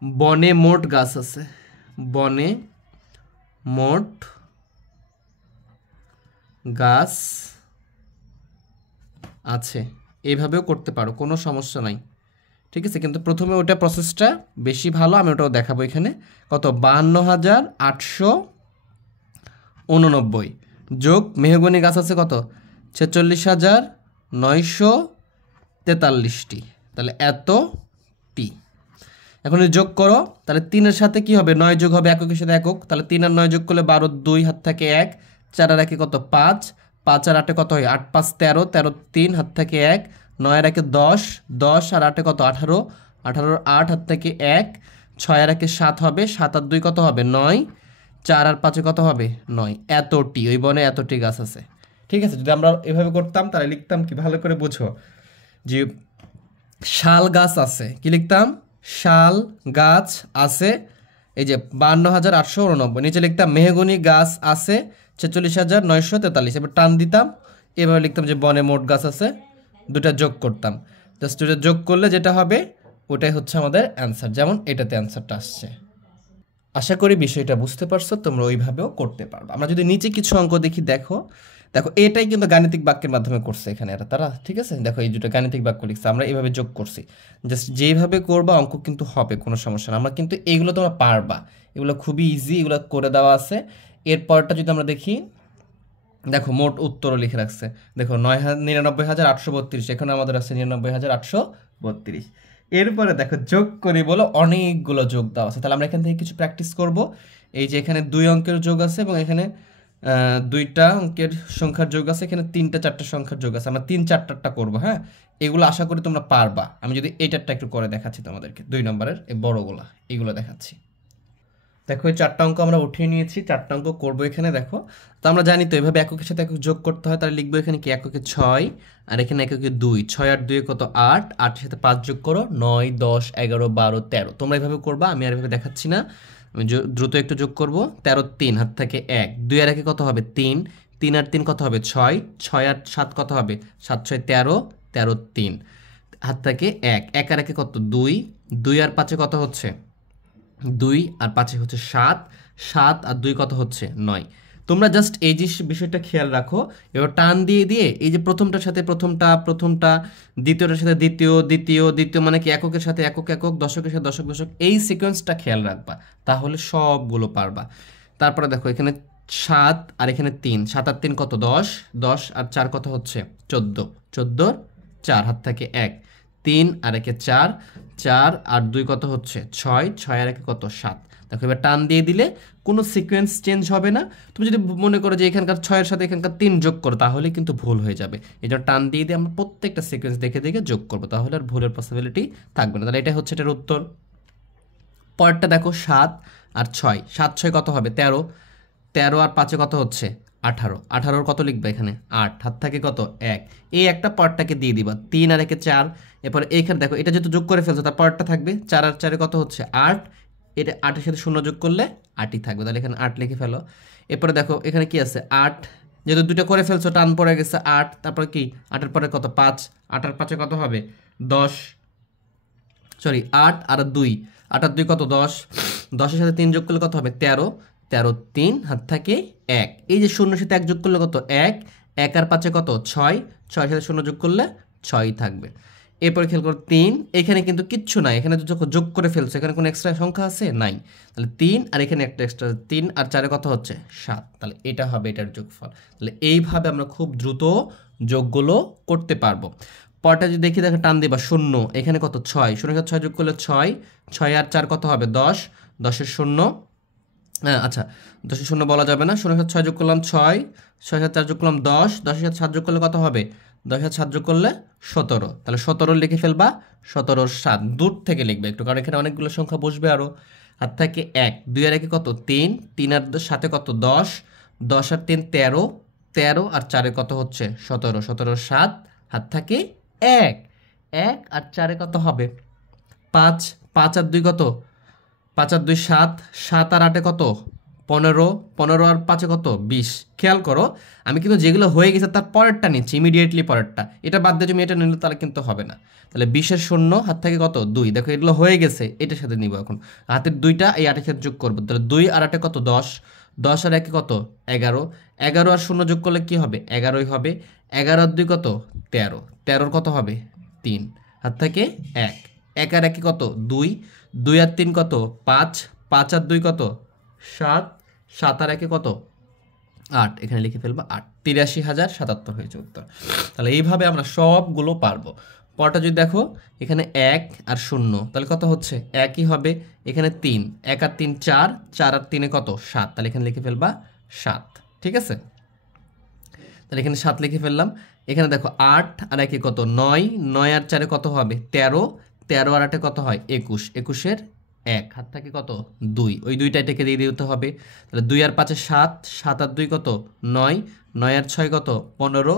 বনে মোট গাছ আছে, বনে মোট গাছ আছে, এইভাবেও করতে পারো, কোনো সমস্যা নাই, ঠিক আছে। কিন্তু প্রথমে ওটা প্রসেসটা বেশি ভালো, আমি ওটাও দেখাবো। এখানে কত 52,889 যোগ মেহগনি গাছ আছে কত 46,943টি, তাহলে এতটি। এখন যোগ করো, তাহলে 3-এর সাথে কি হবে 9 যোগ হবে, এককের সাথে একক, তাহলে 3 আর 9 যোগ করলে 12, 2 হাত থাকে 1, 4 আর 1 কত 5, 5 আর 8 কত হয় 8 5 13, 13 3 হাত থাকে 1, 9 আর 1 10, 10 আর 8 কত 18, 18 8 হাত থেকে 1, 6 আর 1 7 হবে, 7 আর 2 কত হবে 9, 4 আর 5 কত হবে 9, এতটি, ওই বনে এতটি গাছ আছে, ঠিক আছে। যদি আমরা এভাবে করতাম তাহলে লিখতাম কি, ভালো করে বুঝো, যে শাল গাছ আছে, কি লিখতাম শাল গাছ আছে, এই যে 52,889, নিচে লিখতাম মেহগনি গাছ আছে 46,943, এবার টান দিতাম, এভাবে লিখতাম যে বনে মোট গাছ আছে, দুটা যোগ করতাম, জাস্ট দুটা যোগ করলে যেটা হবে ওটাই হচ্ছে আমাদের অ্যান্সার, যেমন এটাতে অ্যান্সারটা আসছে। আশা করি বিষয়টা বুঝতে পারছো, তোমরা ওইভাবেও করতে পারবে। আমরা যদি নিচে কিছু অঙ্ক দেখি, দেখো দেখো এটাই কিন্তু গাণিতিক বাক্যের মাধ্যমে করছে এখানে এরা, তারা, ঠিক আছে। দেখো এই দুটো গাণিতিক বাক্য লিখছে, আমরা এইভাবে যোগ করছি, জাস্ট যেইভাবে করবা অঙ্ক কিন্তু হবে, কোনো সমস্যা না। আমরা কিন্তু এইগুলো তোমরা পারবা, এগুলো খুবই ইজি, এগুলো করে দেওয়া আছে। এরপরটা যদি আমরা দেখি, দেখো মোট উত্তরও লিখে রাখছে, দেখো 99,832, এখানে আমাদের আছে 99,832। এরপরে দেখো যোগ করি বলো, অনেকগুলো যোগ দেওয়া আছে, তাহলে আমরা এখান থেকে কিছু প্র্যাকটিস করব। এই যে এখানে 2 অঙ্কের যোগ আছে এবং এখানে 2টা অঙ্কের সংখ্যার যোগ আছে, এখানে 3টা 4টা সংখ্যার যোগ আছে, আমরা 3-4টা করবো, হ্যাঁ। এগুলো আশা করি তোমরা পারবা। আমি যদি এইটারটা একটু করে দেখাচ্ছি তোমাদেরকে, 2 নম্বরের এই বড়গুলা, এগুলো দেখাচ্ছি। দেখো এই 4টা অঙ্ক আমরা উঠিয়ে নিয়েছি, 4টা অঙ্ক করবো এখানে। দেখো তো আমরা জানি তো এভাবে এককের সাথে একক যোগ করতে হয়, তাহলে লিখবো এখানে কি এককে 6 আর এখানে এককে 2, 6 আর 2 কত 8, 8 এর সাথে 5 যোগ করো 9, 10, 11, 12, 13। তোমরা এভাবে করবা, আমি আর এভাবে দেখাচ্ছি না, আমি দ্রুত একটু যোগ করব। 13 3 হাত থেকে 1, 2 আর 1 কত হবে 3, 3 আর 3 কত হবে 6, 6 আর 7 কত হবে 7 6 13, 13 3 হাত থেকে 1, 1 আর 1 কত 2, 2 আর 5 কত হচ্ছে 2 আর 5 হচ্ছে 7, 7 আর 2 কত হচ্ছে 9। তোমরা জাস্ট এই যে বিষয়টা খেয়াল রাখো, এবার টান দিয়ে দিয়ে এই যে প্রথমটার সাথে প্রথমটা, দ্বিতীয়টার সাথে দ্বিতীয় মানে কি এককের সাথে একক, দশকের সাথে দশক, এই সিকোয়েন্সটা খেয়াল রাখবা, তাহলে সবগুলো পারবা। তারপরে দেখো এখানে 7 আর এখানে 3, 7 আর 3 কত 10, 10 আর 4 কত হচ্ছে 14, 14 4 হাত থেকে 1, 3 আর 1 4, 4 আর 2 কত হচ্ছে 6, 6 আর 1 কত 7। দেখো এবার টান দিয়ে দিলে কোনো সিকোয়েন্স চেঞ্জ হবে না। তুমি যদি মনে করো যে এখানকার 6 এর সাথে এখানকার 3 যোগ করো, তাহলে কিন্তু ভুল হয়ে যাবে। এই জন্য টান দিয়ে দিয়ে আমরা প্রত্যেকটা সিকোয়েন্স দেখে দেখে যোগ করবো, তাহলে আর ভুলের পসিবিলিটি থাকবে না। তাহলে এটা হচ্ছে এটার উত্তর। পরেরটা দেখো 7 আর 6, 7 6 কত হবে 13, 13 আর 5 কত হচ্ছে 18, 18 কত লিখবে এখানে 8, হাত থাকে কত 1, এই একটা পরেরটাকে দিয়ে দিবা 3 আর 1 4। এরপর এইখানে দেখো এটা যেহেতু যোগ করে ফেলছো, তার পরেরটা থাকবে 4 আর 4 কত হচ্ছে 8, এটা 8 এর সাথে 0 যোগ করলে 8ই থাকবে, তাহলে এখানে 8 লিখে ফেলো। এরপরে দেখো এখানে কি আছে 8, যেহেতু দুটো করে ফেলছো টান পড়ে গেছে 8, তারপরে কি 8 এর পরে কত 5, 8 আর 5 কত হবে 10, সরি 8 আর 2, 8 আর 2 কত 10, 10 এর সাথে 3 যোগ করলে কত হবে 13, 13 3 হাত থাকে 1, এই যে 0 এর সাথে 1 যোগ করলে কত 1, 1 আর 5 কত 6, 6 এর সাথে 0 যোগ করলে 6ই থাকবে। এরপরে খেয়াল করো 3, এখানে কিন্তু কিচ্ছু নাই, এখানে তো যখন যোগ করে ফেলছো এখানে কোনো এক্সট্রা সংখ্যা আছে নাই, তাহলে 3 আর এখানে একটা এক্সট্রা 3 আর 4 কত হচ্ছে 7, তাহলে এটা হবে এটার যোগফল। তাহলে এইভাবে আমরা খুব দ্রুত যোগগুলো করতে পারবো। পরটা যদি দেখি দেখো টান দিবা 0, এখানে কত 6, 0 এর সাথে 6 যোগ করলে 6, 6 আর 4 কত হবে 10, 10 এর 0, আচ্ছা 10 এর 0 বলা যাবে না, 0 এর সাথে 6 যোগ করলাম 6, 6 এর সাথে 4 যোগ করলাম 10, 10 এর সাথে 7 যোগ করলে কত হবে 10 এর সাথে 7 যোগ করলে 17, তাহলে 17 লিখে ফেলবা, 17 7 দূর থেকে লিখবে একটু, কারণ এখানে অনেকগুলো সংখ্যা বসবে আরো। হাত থেকে 1, 2 আর 1 কত 3, 3 আর 7 কত 10, 10 আর 3 13, 13 আর 4 কত হচ্ছে 17, 17 7 হাত থাকে 1, 1 আর 4 কত হবে 5, 5 আর 2 কত 5 আর 2 7, 7 আর 8 কত 15, 15 আর 5 কত 20। খেয়াল করো আমি কিন্তু যেগুলো হয়ে গেছে তার পরেরটা নিচ্ছি, ইমিডিয়েটলি পরেরটা, এটা বাদ দিয়ে তুমি এটা নিলে তাহলে কিন্তু হবে না। তাহলে 20 এর 0 হাত থেকে কত 2, দেখো এগুলো হয়ে গেছে, এটার সাথে নিব এখন হাতের 2টা এই 8 এর সাথে যোগ করবো, তাহলে 2 আর 8 কত 10, 10 আর 1 কত 11, 11 আর 0 যোগ করলে কি হবে 11ই হবে, 11 আর 2 কত 13, 13 কত হবে 3, হাত থেকে 1, 1 আর 1 কত 2, 2 আর 3 কত 5, 5 আর 2 কত 7, 7 আর 1 কত 8, এখানে লিখে ফেলবো 8, 83,077 হয়েছে উত্তর। তাহলে এইভাবে আমরা সবগুলো পারবো। পরটা যদি দেখো এখানে 1 আর 0, তাহলে কত হচ্ছে 1ই হবে, এখানে 3, 1 আর 3 4, 4 আর 3 কত 7, তাহলে এখানে লিখে ফেলবা 7, ঠিক আছে। তাহলে এখানে 7 লিখে ফেললাম। এখানে দেখো 8 আর 1 কত 9, 9 আর 4 কত হবে 13, 13 আর 8 কত হয় 21, 21 এর 1 হাত থাকে কত 2, ওই 2টা এটাকে দিয়ে দিতে হবে। তাহলে 2 আর 5 7, 7 আর 2 কত 9, 9 আর 6 কত 15,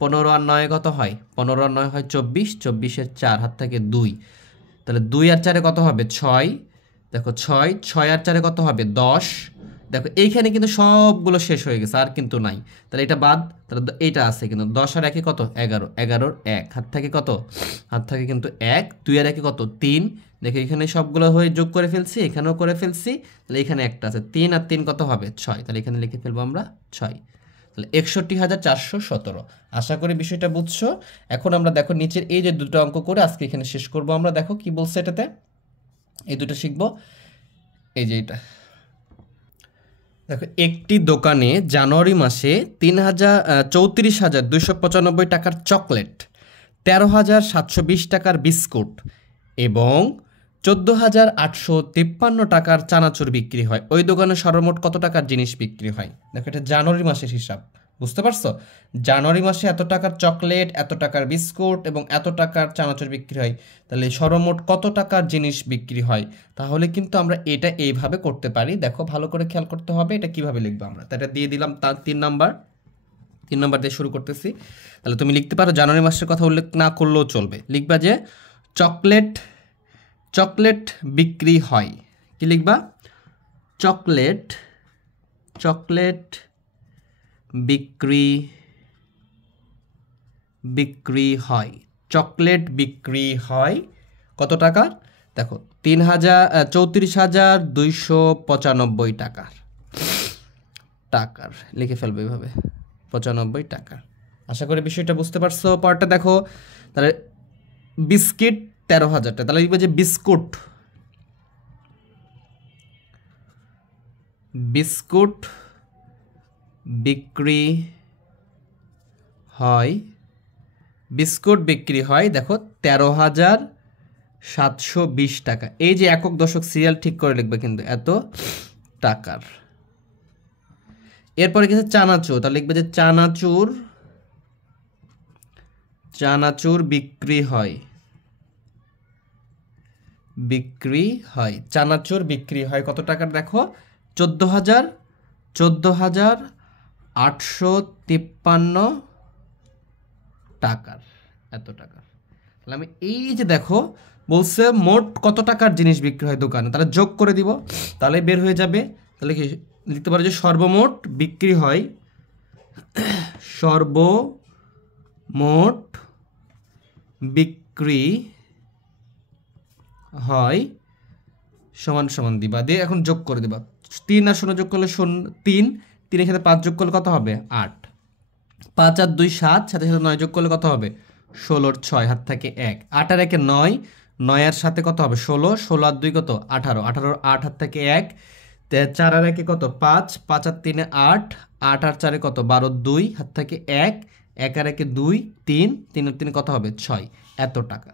15 আর 9 কত হয় 15 আর 9 হয় 24, 24 এর 4 হাত থাকে 2, তাহলে 2 আর 4 কত হবে 6, দেখো 6, 6 আর 4 কত হবে 10, দেখো এইখানে কিন্তু সবগুলো শেষ হয়ে গেছে আর কিন্তু নাই, তাহলে এটা বাদ, তাহলে এইটা আছে কিন্তু 10 আর 1 কত 11, 11 এর 1 হাত থাকে কত হাত থাকে কিন্তু 1, 2 আর 1 কত 3, দেখো এখানে সবগুলো হয়ে যোগ করে ফেলছি, এখানেও করে ফেলছি, তাহলে এখানে একটা আছে 3 আর 3 কত হবে 6, তাহলে এখানে লিখে ফেলবো আমরা 6, তাহলে 61,417। আশা করি বিষয়টা বুঝছো। এখন আমরা দেখো নিচের এই যে দুটো অঙ্ক করে আজকে এখানে শেষ করব আমরা। দেখো কি বলছে এটাতে, এই দুটো শিখবো। এই যে এটা দেখো, একটি দোকানে জানুয়ারি মাসে 34,295 টাকার চকলেট, 13,720 টাকার বিস্কুট এবং 14,853 টাকার চানাচুর বিক্রি হয়। ওই দোকানে সর্বমোট কত টাকার জিনিস বিক্রি হয়? দেখো এটা জানুয়ারি মাসের হিসাব, বুঝতে পারছো? জানুয়ারি মাসে এত টাকার চকলেট, এত টাকার বিস্কুট এবং এত টাকার চানাচুর বিক্রি হয়, তাহলে সর্বমোট কত টাকার জিনিস বিক্রি হয়? তাহলে কিন্তু আমরা এটা এইভাবে করতে পারি। দেখো ভালো করে খেয়াল করতে হবে এটা কিভাবে লিখবো আমরা। তো এটা দিয়ে দিলাম তার 3 নাম্বার দিয়ে শুরু করতেছি। তাহলে তুমি লিখতে পারো, জানুয়ারি মাসের কথা উল্লেখ না করলেও চলবে, লিখবা যে চকলেট চকলেট বিক্রি হয়। কি লিখবা? চকলেট চকলেট বিক্রি বিক্রি হয়। চকলেট বিক্রি হয় কত টাকা? দেখো 34,295 টাকার লিখে ফেলবে এইভাবে, 95 টাকা। আশা করি বিষয়টা বুঝতে পারছো। পরটা দেখো, তাহলে বিস্কিট 13,000 টাকা, তাহলে লিখবে যে বিস্কুট বিক্রি হয়। বিস্কুট বিক্রি হয় দেখো 13,720 টাকা। এই যে একক দশক সিরিয়াল ঠিক করে লিখবে কিন্তু, এত টাকার। এরপরে কিছু চানাচুর, তাহলে লিখবে যে চানাচুর বিক্রি হয়। চানাচুর বিক্রি হয় কত টাকার? দেখো 14,853 টাকার, এত টাকার। তাহলে আমি এই যে দেখো বলছে মোট কত টাকার জিনিস বিক্রি হয় দোকানে, তাহলে যোগ করে দিব, তাহলে বের হয়ে যাবে। তাহলে কি লিখতে পারো যে সর্বমোট বিক্রি হয়, সর্বমোট বিক্রি হয় সমান সমান দিবা, দিয়ে এখন যোগ করে দিবা। 3 আর 0 যোগ করলে 3, 3 এর সাথে 5 যোগ করলে কত হবে? 8। 5 আর 2 7, সাথে সাথে 9 যোগ করলে কত হবে? 16 6, হাত থেকে 1। 8 আর 1 9, 9 এর সাথে কত হবে? 16, 16 আর 2 কত? 18, 18 8, হাত থেকে 1। 4 আর 1 কত? 5, 5 আর 3 8, 8 আর 4 কত? 12, 2 হাত থেকে 1, 1 আর 1 2, 3, 3 আর 3 কত হবে? 6, এত টাকা।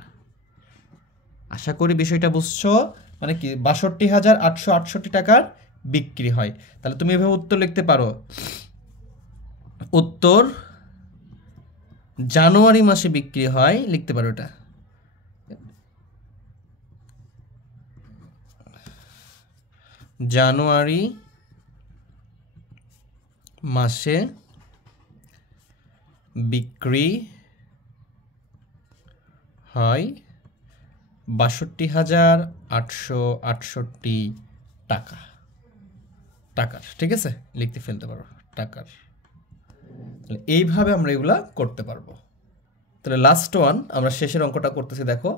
আশা করি বিষয়টা বুঝছো। মানে কি 62,868 টাকার বিক্রি হয়। তাহলে তুমি এভাবে উত্তর লিখতে পারো, উত্তর জানুয়ারি মাসে বিক্রি হয়, লিখতে পারো এটা। জানুয়ারি মাসে বিক্রি হয় 62,868 টাকার। ঠিক আছে, লিখতে ফেলতে পারো টাকার। তাহলে এইভাবে আমরা এগুলা করতে পারবো। তাহলে লাস্ট ওয়ান, আমরা শেষের অঙ্কটা করতেছি। দেখো,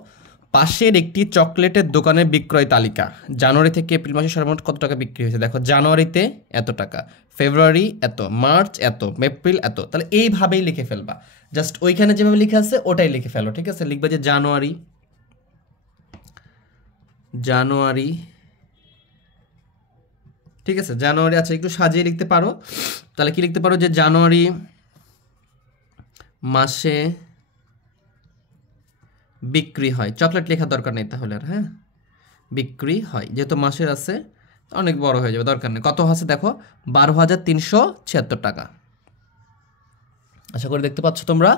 পাশের একটি চকলেটের দোকানের বিক্রয় তালিকা। জানুয়ারি থেকে এপ্রিল মাসে সর্বমোট কত টাকা বিক্রি হয়েছে? দেখো জানুয়ারিতে এত টাকা, ফেব্রুয়ারি এত, মার্চ এত, এপ্রিল এত। তাহলে এইভাবেই লিখে ফেলবা, জাস্ট ওইখানে যেভাবে লিখে আছে ওটাই লিখে ফেলো। ঠিক আছে, লিখবা যে জানুয়ারি, ঠিক আছে জানুয়ারি। আচ্ছা একটু সাজিয়ে লিখতে পারো, তাহলে কি লিখতে পারো যে জানুয়ারি মাসে বিক্রি হয়। চকলেট লেখার দরকার নেই তাহলে আর, হ্যাঁ বিক্রি হয়, যেহেতু মাসের আছে অনেক বড় হয়ে যাবে, দরকার নেই। কত আছে দেখো? 12,376 টাকা। আশা করি দেখতে পাচ্ছ তোমরা,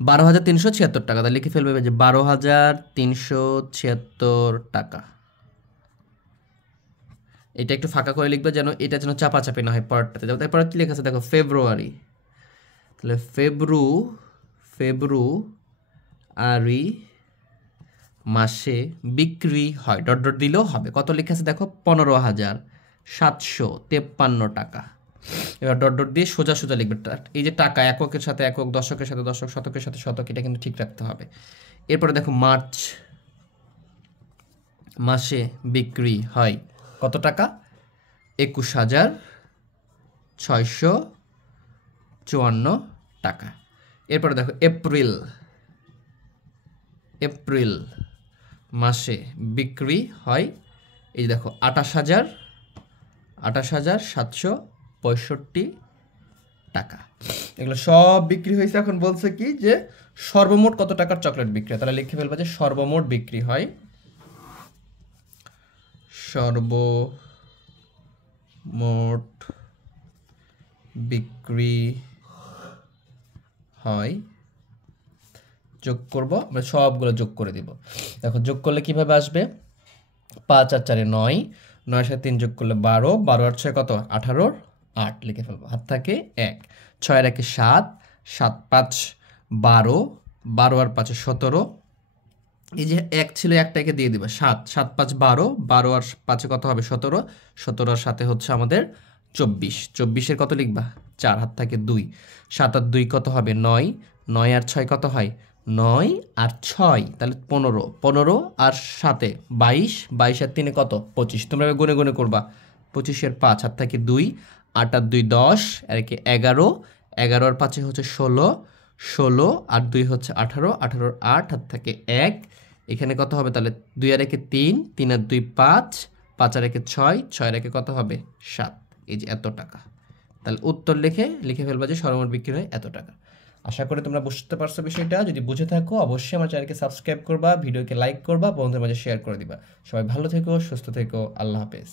12,376 টাকা। তাহলে লিখে ফেলবে যে 12,376 টাকা। এটা একটু ফাঁকা করে লিখবে যেন এটা যেন চাপাচাপি না হয় পরেরটাতে। তারপর কি লেখা আছে দেখো? ফেব্রুয়ারি। তাহলে ফেব্রুয়ারি মাসে বিক্রি হয়, ডট ডট দিলেও হবে। কত লেখা আছে দেখো? 15,753 টাকা। এবার ডট ডট দিয়ে সোজা সোজা লিখবে। এই যে টাকা, এককের সাথে একক, দশকের সাথে দশক, শতকের সাথে শতক, এটা কিন্তু ঠিক রাখতে হবে। এরপরে দেখো মার্চ মাসে বিক্রি হয় কত টাকা? 21,654 টাকা। এরপরে দেখো এপ্রিল মাসে বিক্রি হয়, এই দেখো 28,765 টাকা। এগুলো সব বিক্রি হয়েছে। এখন বলছে কি যে সর্বমোট কত টাকার চকলেট বিক্রি হয়, তাহলে লিখে ফেলবা যে সর্বমোট বিক্রি হয়, সর্বমোট বিক্রি হয় যোগ করব, আমরা সবগুলো যোগ করে দিব। দেখো যোগ করলে কিভাবে আসবে, 5 আর 4 9, 9 সাথে 3 যোগ করলে 12, 12 আর 6 কত, 18, 8 লিখে ফেলবো, হাত থাকে 1, 6 আর 1 7, 7 5 12, 12 আর 5 17, এই যে 1 ছিল একটাকে দিয়ে দিবা 7, 7 5 12, 12 আর 5 কত হবে 17, 17 আর সাথে হচ্ছে আমাদের 24, 24 এর কত লিখবা 4, হাত থাকে 2, 7 আর 2 কত হবে 9, 9 আর 6 কত হয় 9 আর 6, তাহলে 15, 15 আর সাথে 22, 22 আর 3 কত 25, তোমরা গুনে গুনে করবা, 25 এর 5, হাত থাকে 2, 8 আর 2 10, আর একে 11, 11 আর 5 হচ্ছে 16, 16 আর 2 হচ্ছে 18, 18 আর 8, হাত থাকে 1, এখানে কত হবে তাহলে 2 আর 1 3, 3 আর 2 5, 5 আর 1 6, 6 আর 1 কত হবে 7, এই যে এত টাকা। তাহলে উত্তর লিখে ফেলবা যে সর্বমোট বিক্রি হয় এত টাকা। আশা করি তোমরা বুঝতে পারছো বিষয়টা। যদি বুঝে থাকো অবশ্যই আমার চ্যানেলকে সাবস্ক্রাইব করবা, ভিডিওকে লাইক করবা, বন্ধুদের মাঝে শেয়ার করে দিবা। সবাই ভালো থেকো, সুস্থ থেকো, আল্লাহ হাফেজ।